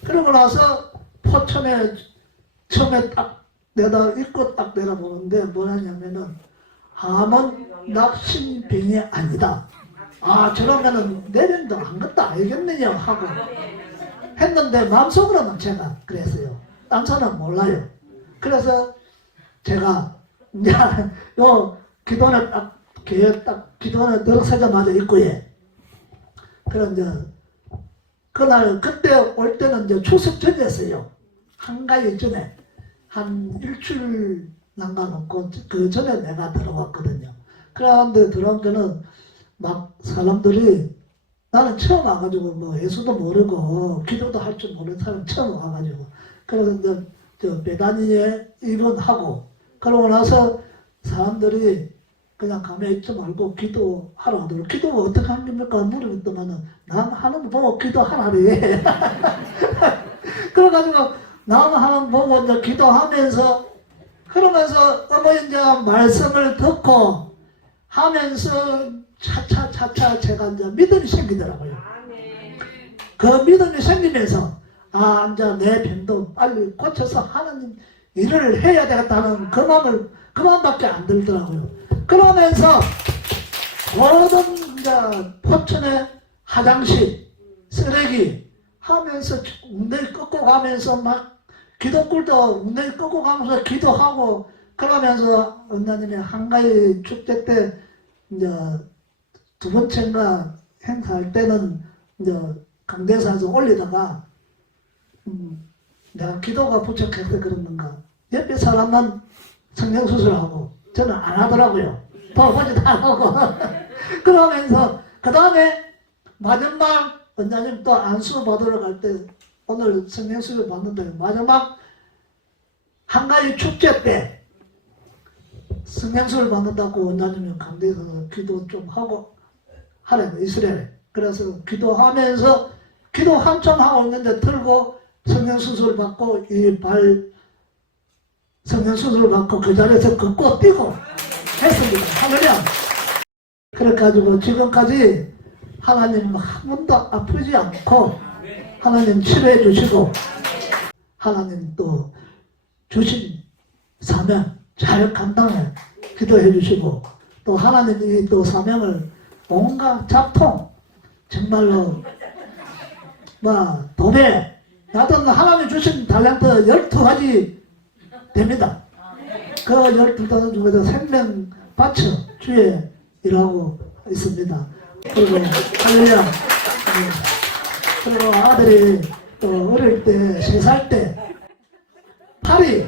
그러고 나서 포천에 처음에 딱 입고 딱 내려보는데 뭐냐면은 암은 낙심병이 아니다. 아 저러면은 내년도 안 것도 알겠느냐 하고 했는데 마음속으로는 제가 그랬어요. 딴 사람 몰라요. 그래서 제가 이제 요 기도원에 딱 기도원에 들어서자마자 입구에 그런 이제 그날 그때 올 때는 이제 추석 전이었어요. 한가위 전에 한 일주일 남겨놓고 그 전에 내가 들어왔거든요. 그런데 들어온 게는 막 사람들이 나는 처음 와가지고 뭐 예수도 모르고 기도도 할 줄 모르는 사람 처음 와가지고 그래서 이제 저 베다니에 입원하고 그러고 나서 사람들이 그냥 가만히 있지 말고 기도하라 하더라고요. 기도가 어떻게 하는 겁니까? 물어봤더만은 남 하는 거 보고 기도하라래. 그래가지고 남 하는 거 보고 이제 기도하면서 그러면서 어머니 이제 말씀을 듣고 하면서 차차 제가 이제 믿음이 생기더라고요. 그 믿음이 생기면서 아 이제 내 병도 빨리 고쳐서 하나님 일을 해야 되겠다는 그 마음밖에 안 들더라고요. 그러면서 모든 이제 포천의 화장실 쓰레기 하면서 웅덩이 꺾고 가면서 막 기도굴도 웅덩이 꺾고 가면서 기도하고 그러면서 은사님이 한가위 축제 때 이제 두 번째인가 행사할 때는 이제 강대사에서 올리다가 내가 기도가 부족해서 그랬는가 옆에 사람만 성형수술하고 저는 안 하더라고요. 보지도 안 하고 그러면서 그 다음에 마지막 원장님 또 안수 받으러 갈 때 오늘 성형수술 받는데 마지막 한가위 축제 때 성형수술 받는다고 원장님이 강대에서 기도 좀 하고 하래요. 이스라엘에. 그래서 기도하면서 기도 한참 하고 있는데 들고 성형수술 받고 이 발 성형수술 받고 그 자리에서 걷고 뛰고 했습니다. 할렐루야. 그래가지고 지금까지 하나님 한 번도 아프지 않고 하나님 치료해 주시고 하나님 또 주신 사명 잘 감당해 기도해 주시고 또 하나님이 또 사명을 온갖 잡통 정말로 도배 나도 하나님 주신 달란트 12가지 됩니다. 그 12가지 중에서 생명 바쳐 주에 일하고 있습니다. 그리고 할렐루야. 그리고 아들이 또 어릴 때 3살 때 팔이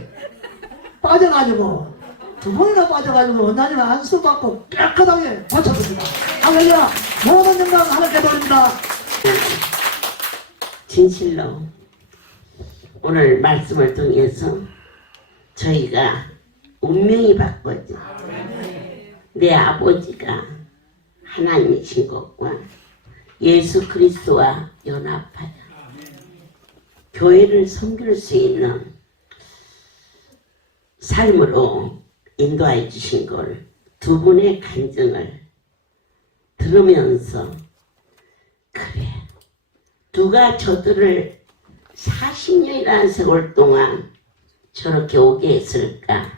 빠져가지고 2번이나 빠져가지고 원장님 안수 받고 깨끗하게 고쳤습니다. 할렐루야. 모든 영광 하나님께 돌립니다. 진실로 오늘 말씀을 통해서 저희가 운명이 바꿔져. 내 아버지가 하나님이신 것과 예수 그리스도와 연합하여 교회를 섬길 수 있는 삶으로 인도해 주신 걸 두 분의 간증을 들으면서 그래 누가 저들을 40년이라는 세월 동안 저렇게 오게 했을까?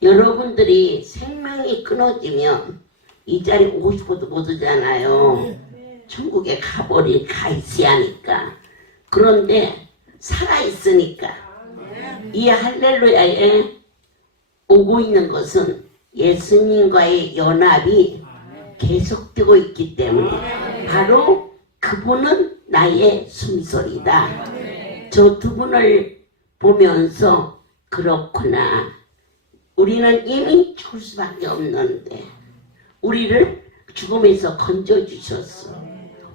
여러분들이 생명이 끊어지면 이 자리 오고 싶어도 못 오잖아요. 천국에 가 있어야 하니까. 그런데 살아있으니까 이 할렐루야에 오고 있는 것은 예수님과의 연합이 계속되고 있기 때문에 바로 그분은 나의 숨소리다. 저 두 분을 보면서 그렇구나. 우리는 이미 죽을 수밖에 없는데 우리를 죽음에서 건져주셨어.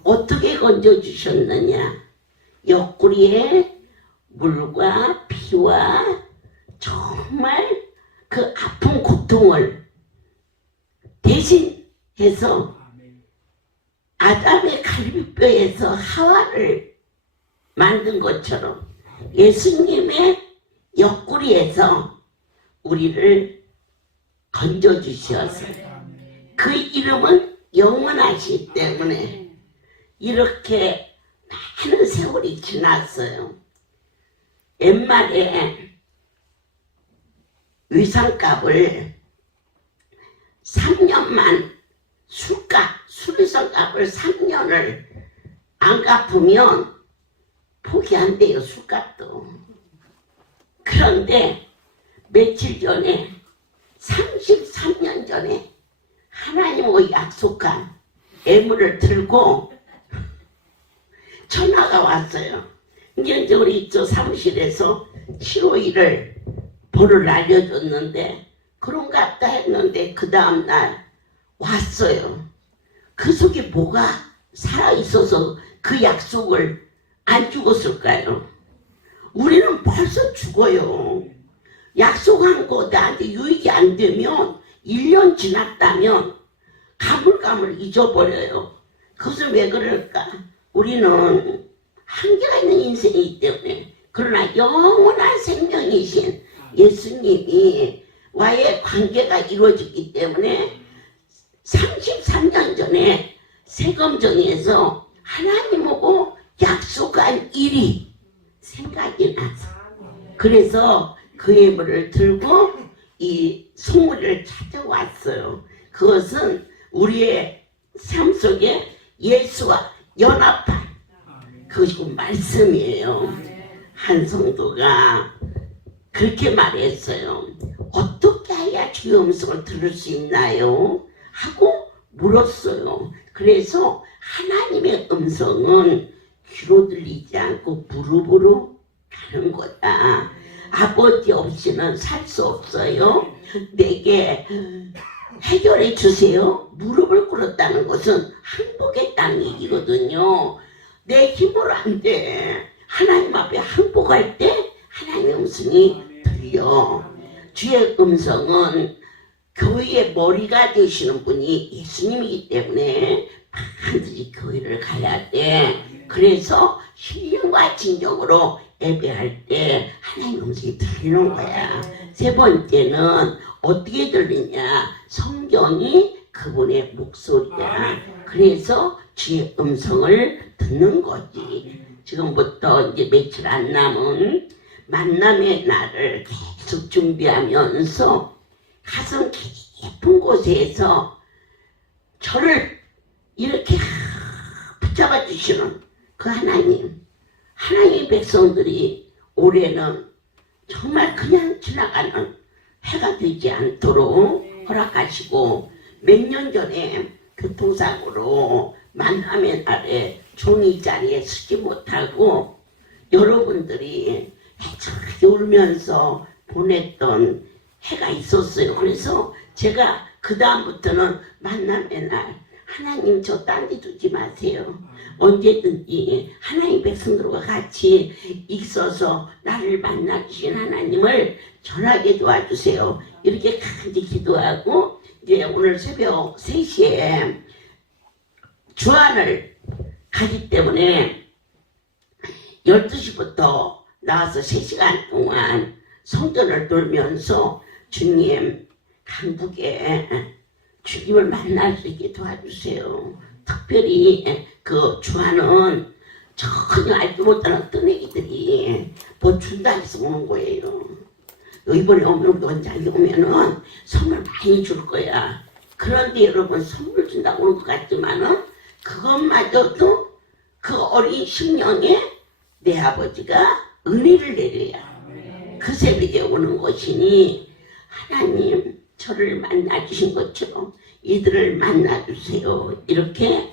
어떻게 건져주셨느냐. 옆구리에 물과 피와 정말 그 아픈 고통을 대신해서 아담의 갈비뼈에서 하와를 만든 것처럼 예수님의 옆구리에서 우리를 건져주셔서 그 이름은 영원하시기 때문에 이렇게 많은 세월이 지났어요. 옛말에 위상값을 3년만 수리상값을 3년을 안 갚으면 포기한대요, 술값도. 그런데 며칠 전에 33년 전에 하나님과 약속한 애물을 들고 전화가 왔어요. 이제 우리 저 사무실에서 751을 번호를 알려줬는데 그런가 보다 했는데 그 다음날 왔어요. 그 속에 뭐가 살아있어서 그 약속을 안 죽었을까요? 우리는 벌써 죽어요. 약속한 거 나한테 유익이 안 되면 1년 지났다면 가물가물 잊어버려요. 그것은 왜 그럴까? 우리는 한계가 있는 인생이기 때문에. 그러나 영원한 생명이신 예수님이 와의 관계가 이루어졌기 때문에 33년 전에 세검정에서 하나님하고 약속한 일이 생각이 나서 그래서 그 예물을 들고 이 송우리를 찾아왔어요. 그것은 우리의 삶 속에 예수와 연합한 그것이 말씀이에요. 한 성도가 그렇게 말했어요. 어떻게 해야 주의 음성을 들을 수 있나요? 하고 물었어요. 그래서 하나님의 음성은 귀로 들리지 않고 무릎으로 가는 거다. 아버지 없이는 살 수 없어요. 내게 해결해 주세요. 무릎을 꿇었다는 것은 항복했다는 얘기거든요. 내 힘으로 안 돼. 하나님 앞에 항복할 때 하나님의 음성이 들려. 주의 음성은 교회의 머리가 되시는 분이 예수님이기 때문에 반드시 교회를 가야 돼. 그래서 신령과 진정으로 예배할 때 하나님의 음성이 들리는 거야. 세 번째는 어떻게 들리냐? 성경이 그분의 목소리야. 그래서 주의 음성을 듣는 거지. 지금부터 이제 며칠 안 남은 만남의 날을 계속 준비하면서 가슴 깊은 곳에서 저를 이렇게 붙잡아 주시는 그 하나님의 백성들이 올해는 정말 그냥 지나가는 해가 되지 않도록 허락하시고, 몇 년 전에 교통사고로 만남의 날에 종이 자리에 서지 못하고 여러분들이 울면서 보냈던 해가 있었어요. 그래서 제가 그 다음부터는 만남의 날, 하나님 저 딴 데 두지 마세요. 언제든지 하나님 백성들과 같이 있어서 나를 만나주신 하나님을 전하게 도와주세요. 이렇게 간절히 기도하고, 이제 오늘 새벽 3시에 주안을 가기 때문에 12시부터 나와서 3시간 동안 성전을 돌면서 주님, 강북에 주님을 만날 수 있게 도와주세요. 특별히 그 주안은 전혀 알지 못하는 어떤 애기들이 뭐 준다 해서 오는 거예요. 이번에 오면 원장이 오면은 선물 많이 줄 거야. 그런데 여러분, 선물 준다고 오는 것 같지만은 그것마저도 그 어린 심령에 내 아버지가 은혜를 내려야 그 새벽에 오는 것이니, 하나님 저를 만나주신 것처럼 이들을 만나주세요. 이렇게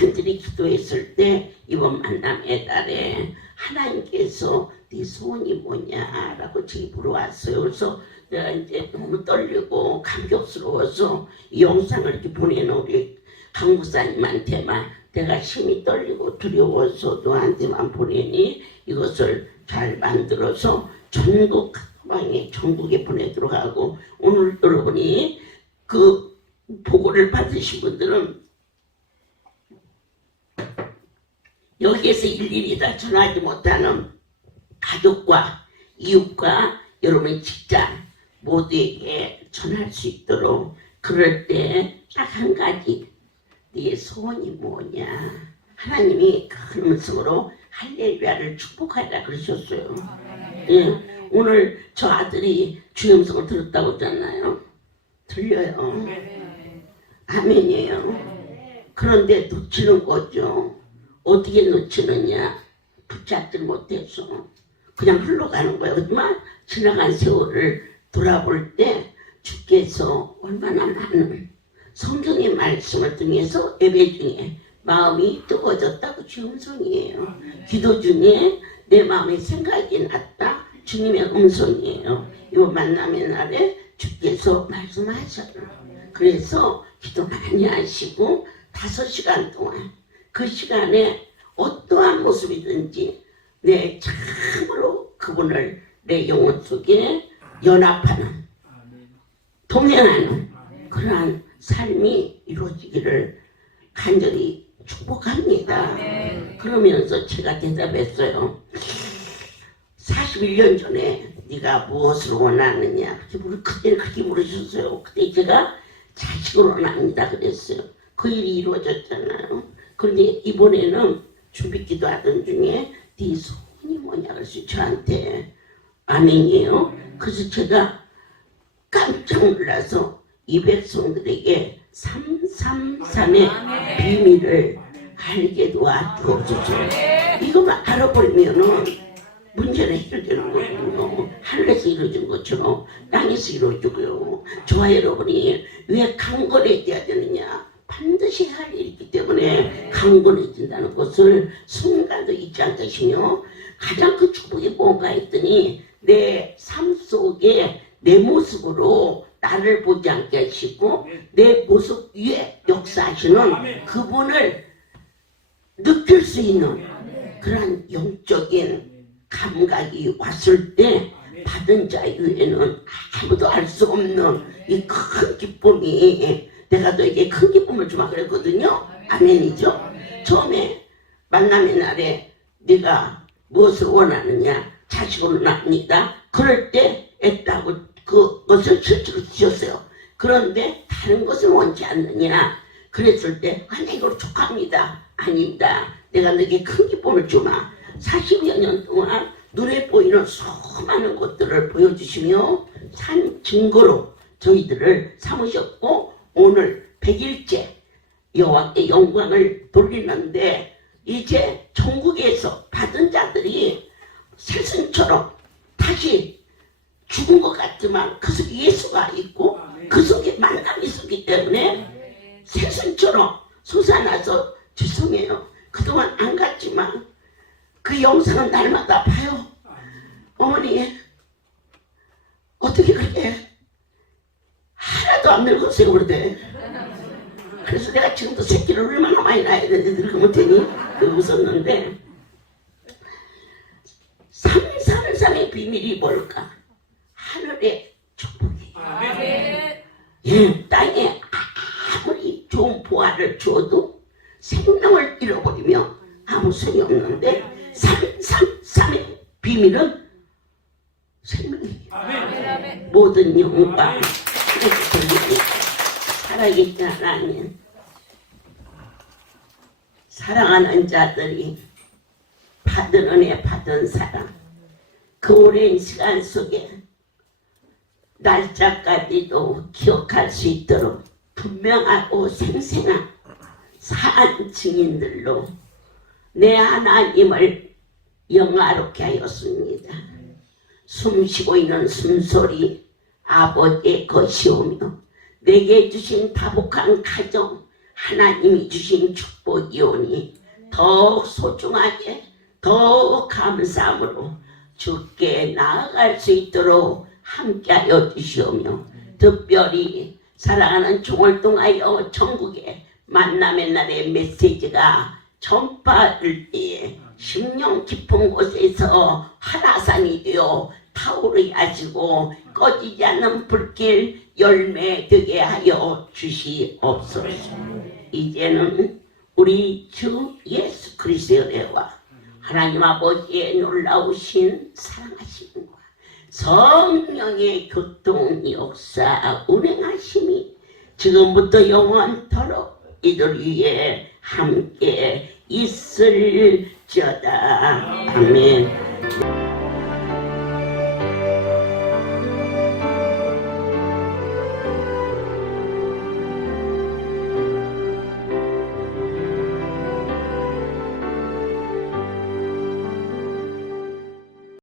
간절히 기도했을 때 이번 만남의 날에 하나님께서 네 소원이 뭐냐라고 제게 물어왔어요. 그래서 내가 이제 너무 떨리고 감격스러워서 이 영상을 이렇게 보내는 우리 강목사님한테만 내가 심히 떨리고 두려워서 너한테만 보내니 이것을 잘 만들어서 전국 방에 전국에 보내도록 하고, 오늘 여러분이 그 보고를 받으신 분들은 여기에서 일일이 다 전하지 못하는 가족과 이웃과 여러분의 직장 모두에게 전할 수 있도록, 그럴 때 딱 한 가지, 네 소원이 뭐냐? 하나님이 큰 음성으로 할렐루야를 축복하라 그러셨어요. 예, 오늘 저 아들이 주의 음성을 들었다고 했잖아요. 들려요. 아멘이에요. 그런데 놓치는 거죠. 어떻게 놓치느냐? 붙잡지 못해서 그냥 흘러가는 거예요. 하지만 지나간 세월을 돌아볼 때 주께서 얼마나 많은 성경의 말씀을 통해서 예배 중에 마음이 뜨거워졌다고 주의 음성이에요. 기도 중에 내 마음에 생각이 났다. 주님의 음성이에요. 이 만남의 날에 주께서 말씀하셔요. 그래서 기도 많이 하시고 5시간 동안 그 시간에 어떠한 모습이든지 내 참으로 그분을 내 영혼 속에 연합하는, 동행하는 그러한 삶이 이루어지기를 간절히 축복합니다. 그러면서 제가 대답했어요. 41년 전에 네가 무엇을 원하느냐 그때 그렇게 물으셨어요. 그때 제가 자식을 원합니다 그랬어요. 그 일이 이루어졌잖아요. 그런데 이번에는 주비기도 하던 중에 네 소원이 뭐냐 그래서 저한테 아멘이에요. 그래서 제가 깜짝 놀라서 이 백성들에게 333의 비밀을 알게 도와주옵소서. 이것만 알아버리면은 문제는 해결되는 거거든요. 하늘에서 이루어진 것처럼 땅에서 이루어지고요. 저와 여러분이 왜 강건해져야 되느냐? 반드시 해야 할 일이기 때문에 강건해진다는 것을 순간도 잊지 않으시며 가장 큰 축복이 뭔가 했더니 내 삶 속에 내 모습으로 나를 보지 않게 하시고 내 모습 위에 역사하시는 그분을 느낄 수 있는 그러한 영적인 감각이 왔을 때 받은 자 이후에는 아무도 알 수 없는 이 큰 기쁨이 내가 너에게 큰 기쁨을 주마 그랬거든요. 아멘이죠. 처음에 만남의 날에 네가 무엇을 원하느냐 자식을 낳습니다. 그럴 때 애따고 그것을 실제로 주셨어요. 그런데 다른 것을 원치 않느냐 그랬을 때 나 이걸 족합니다. 아닙니다. 내가 너에게 큰 기쁨을 주마. 40여 년 동안 눈에 보이는 수많은 것들을 보여주시며 산 증거로 저희들을 삼으셨고 오늘 100일째 여호와께 영광을 돌리는데 이제 천국에서 받은 자들이 새순처럼 다시 죽은 것 같지만 그 속에 예수가 있고 그 속에 만남이 있었기 때문에 새순처럼 솟아나서 죄송해요. 그동안 안 갔지만 그 영상은 날마다 봐요. 어머니 어떻게 그렇게 하나도 안 늙었어요 그러대. 그래서 내가 지금도 새끼를 얼마나 많이 낳아야 되는데 늙으면 되니? 웃었는데 333의 비밀이 뭘까? 하늘의 축복이. 예, 땅에 아무리 좋은 보화를 주어도 생명을 잃어버리면 아무 소용이 없는데 333의 비밀은 생명이에요. 모든 영광 살아계신 하나님 사랑하는 자들이 받은 은혜 받은 사랑 그 오랜 시간 속에 날짜까지도 기억할 수 있도록 분명하고 생생한 사한 증인들로 내 하나님을 영화롭게 하였습니다. 숨쉬고 있는 숨소리 아버지의 것이오며 내게 주신 다복한 가정 하나님이 주신 축복이오니 더욱 소중하게 더욱 감사함으로 주께 나아갈 수 있도록 함께하여 주시오며 특별히 사랑하는 종을 통하여 전국에 만남의 날의 메시지가 전파될 때에 심령 깊은 곳에서 한라산이 되어 타오르게 하시고 꺼지지 않는 불길 열매 되게 하여 주시옵소서. 이제는 우리 주 예수 그리스도의 은혜와 하나님 아버지의 놀라우신 사랑하심과 성령의 교통 역사 운행하심이 지금부터 영원토록 이들 위에 함께 있을지어다. 아멘.